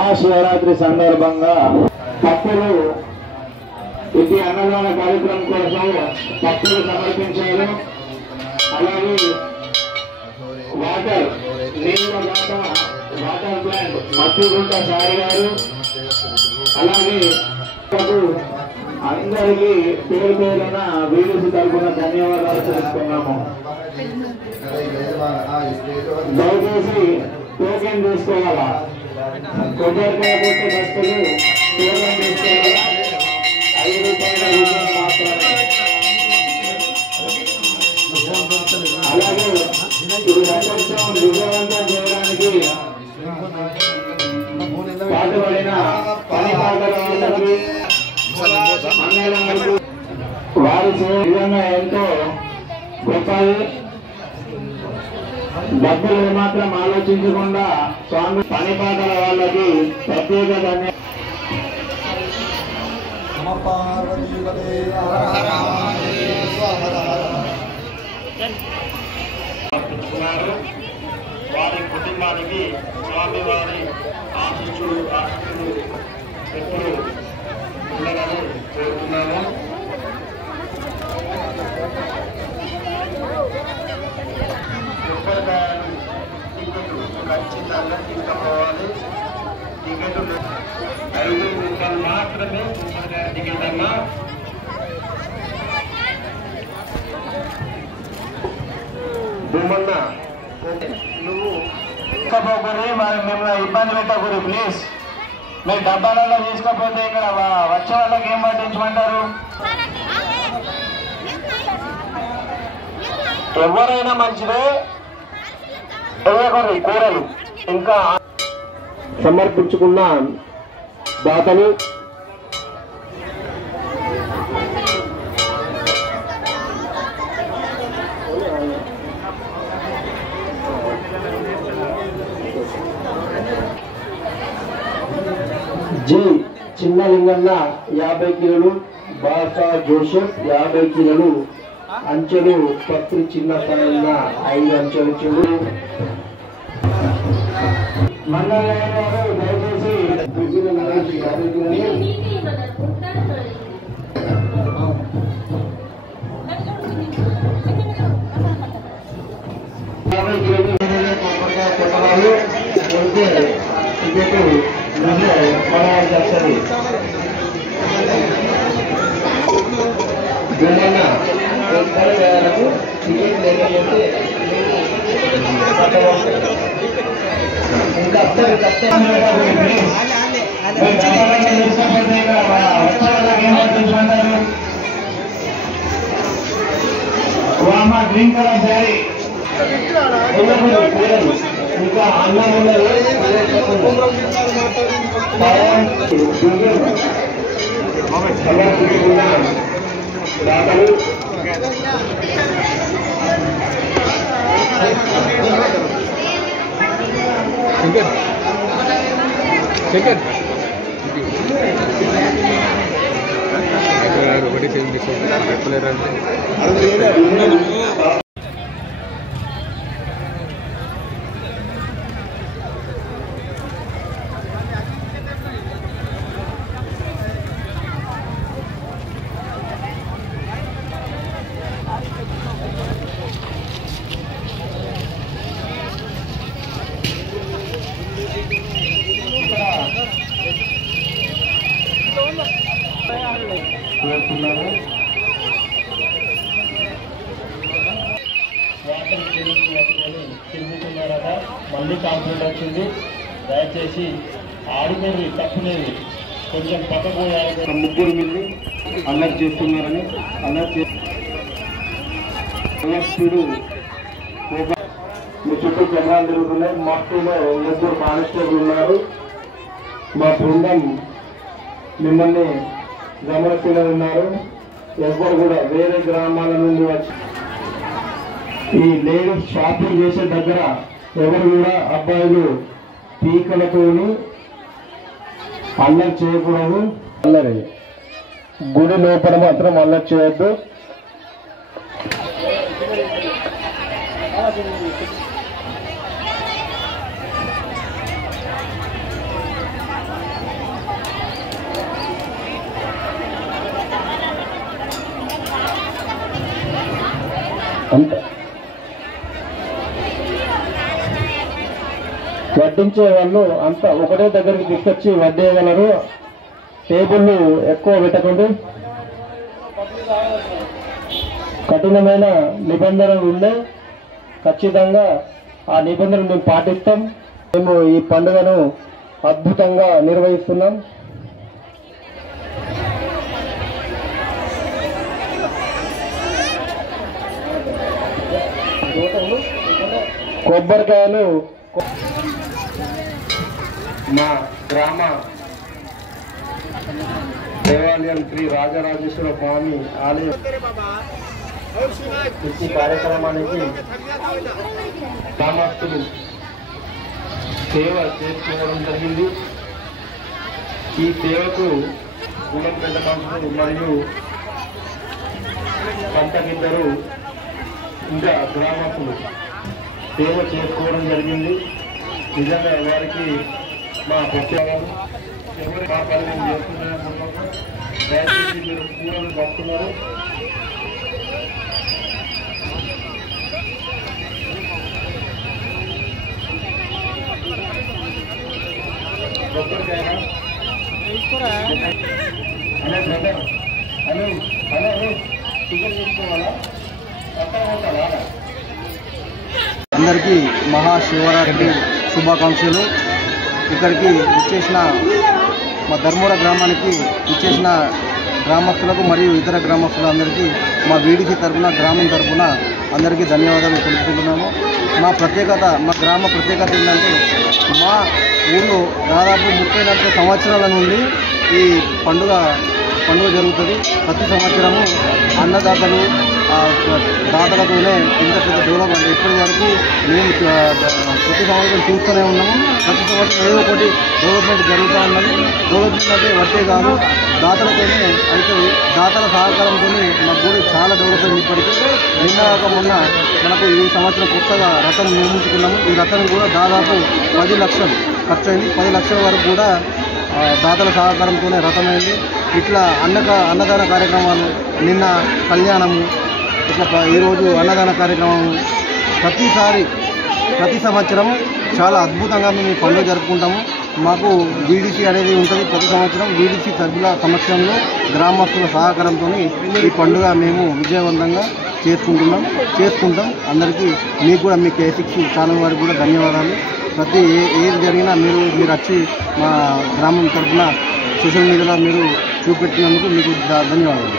మహాశివరాత్రి సందర్భంగా భక్తులు ఇది అన్నదాన కార్యక్రమం కోసం భక్తులు సమర్పించారు. అలాగే వాటర్ ప్లాంట్ మత్తిగుంట సాయి గారు, అలాగే అందరికీ పేరు పేరున వీడిసి తరపున ధన్యవాదాలు తెలుపుతున్నాము. దయచేసి టోకెన్ తీసుకోవాలా, కొబ్బరికాయ కొట్టే భక్తులు టోకెన్ తీసుకోవాలా, 5 రూపాయల విజయం మాత్రమే. అలాగే ఇది రథోత్సవం విజయవంతం చేయడానికి పాటుపడిన పని పాటలకు వారి విధంగా ఎంతో గొప్పది. డబ్బులు ఏమాత్రం ఆలోచించకుండా స్వామి పని పాటల వాళ్ళకి ప్రత్యేక ధన్యవాదాలు. వారి కుటుంబానికి స్వామి వారి ఆశీస్సులు ఎప్పుడు ఉండాలని కోరుతున్నాము. టికెట్ ఖచ్చితంగా తీసుకుపోవాలి. టికెట్ 5 రూపాయలు మాత్రమే టికెట్ అన్నా. భూమన్నా నువ్వు తీసుకపోకూరి మరి మిమ్మల్ని ఇబ్బంది పెట్టకూరి ప్లీజ్. మీరు డబ్బాలలో తీసుకపోతే ఇక్కడ వచ్చే వాళ్ళకి ఏం పట్టించమంటారు? ఎవరైనా మంచిదే ఎవరి కూరలు ఇంకా సమర్పించుకున్న దాతలు జై చిన్నలింగన్న 50 కిలోలు, బాసా జోసెఫ్ 50 కిలోలు, అంచెలు పత్రి చిన్న సాయన్న 5 అంచెలు చెడు. మండలం గారు దయచేసి 50 కిలోలు గ్రీన్ కలర్ శారీ ఇంకా అన్నం ఉన్నది. ఒకటి సేమ్ చెప్పలేరు. తిరుగుతున్నారట, మళ్ళీ కాంప్లైంట్ వచ్చింది. దయచేసి ఆడుకోండి, తప్పులేదు, కొంచెం పక్కకు 3 మంది అల్లరి చేస్తున్నారని స్పీడు మీ చుట్టూ కెమెరాలు తిరుగుతున్నాయి. మట్టిలో 3 కానిస్టేబుల్ ఉన్నారు. మా బృందం మిమ్మల్ని గమనిస్తూనే ఉన్నారు. ఎవరు కూడా వేరే గ్రామాల నుండి వచ్చి ఈ లేడీస్ షాపింగ్ చేసే దగ్గర ఎవరు కూడా అబ్బాయిలు పీకలతోని అల్లరి చేయకూడదు. అల్లరి గుడి లోపల మాత్రం అల్లరి చేయొద్దు. అంత వడ్డించే వాళ్ళు అంతా ఒకటే దగ్గరికి తీసుకొచ్చి వడ్డేయగలరు. టేబుల్ ఎక్కువ పెట్టకండి. కఠినమైన నిబంధనలు ఉండే ఖచ్చితంగా ఆ నిబంధనలు మేము పాటిస్తాం. మేము ఈ పండుగను అద్భుతంగా నిర్వహిస్తున్నాం. కొబ్బరికాయలు మా గ్రామ దేవాలయం శ్రీ రాజరాజేశ్వర స్వామి ఆలయం ఈ కార్యక్రమానికి గ్రామస్తులు సేవ చేసుకోవడం జరిగింది. ఈ సేవకు గుణం పెద్ద మనుషులు మరియు పంటగిద్దరు ఇంకా గ్రామస్తులు సేవ చేసుకోవడం జరిగింది. నిజంగా వారికి మా ప్రత్యేకాలు ఎవరు మా పని మేము చేస్తున్నారనుకుంటున్నాము. దయచేసి మీరు పూలను పడుతున్నారు. కొబ్బరికాయనా అనే బ్రదర్ హలో హలో షుగర్ తీసుకోవాలా పట్టాలా? అందరికీ మహాశివరాత్రి శుభాకాంక్షలు. ఇక్కడికి ఇచ్చేసిన మా ధర్మవరం గ్రామానికి ఇచ్చేసిన గ్రామస్తులకు మరియు ఇతర గ్రామస్తులందరికీ మా వీడికి తరఫున గ్రామం తరఫున అందరికీ ధన్యవాదాలు తెలుపుకుంటున్నాము. మా గ్రామ ప్రత్యేకత ఏంటంటే మా ఊళ్ళో దాదాపు 30-40 సంవత్సరాల నుండి ఈ పండుగ జరుగుతుంది. ప్రతి సంవత్సరము అన్నదాతలు దాతలతోనే ఇంత పెద్ద డెవలప్మెంట్ ఇప్పటి వరకు మేము ప్రతి సంవత్సరం చూస్తూనే ఉన్నాము. ప్రతి సంవత్సరం ఏదో ఒకటి డెవలప్మెంట్ జరుగుతూ ఉన్నది. డెవలప్మెంట్ అంటే వట్టే కాదు, దాతలతోనే అవుతుంది. దాతల సహకారంతో మా గుడి చాలా డెవలప్మెంట్ ఇప్పటికీ. మొన్న మనకు ఈ సంవత్సరం కొత్తగా రథం నిర్మించుకున్నాము. ఈ రథం కూడా దాదాపు 10 లక్షలు ఖర్చు అయింది. 10 లక్షల వరకు కూడా దాతల సహకారంతోనే రథమైంది. ఇట్లా అన్నదాన కార్యక్రమాలు, నిన్న కళ్యాణము, ఇట్లా ఈరోజు అన్నదాన కార్యక్రమం ప్రతి సంవత్సరము చాలా అద్భుతంగా మేము పండుగ జరుపుకుంటాము. మాకు వీడీసీ అనేది ఉంటుంది. ప్రతి సంవత్సరం వీడీసీ సభ్యుల సమక్షంలో గ్రామస్తుల సహకారంతో ఈ పండుగ మేము విజయవంతంగా చేసుకుంటాం. అందరికీ మీకు కూడా మీ K6 ఛానల్ వారికి కూడా ధన్యవాదాలు. ప్రతి ఏది జరిగినా మీరు వచ్చి మా గ్రామం తరఫున సోషల్ మీడియాలో మీరు చూపెట్టినందుకు మీకు ధన్యవాదాలు.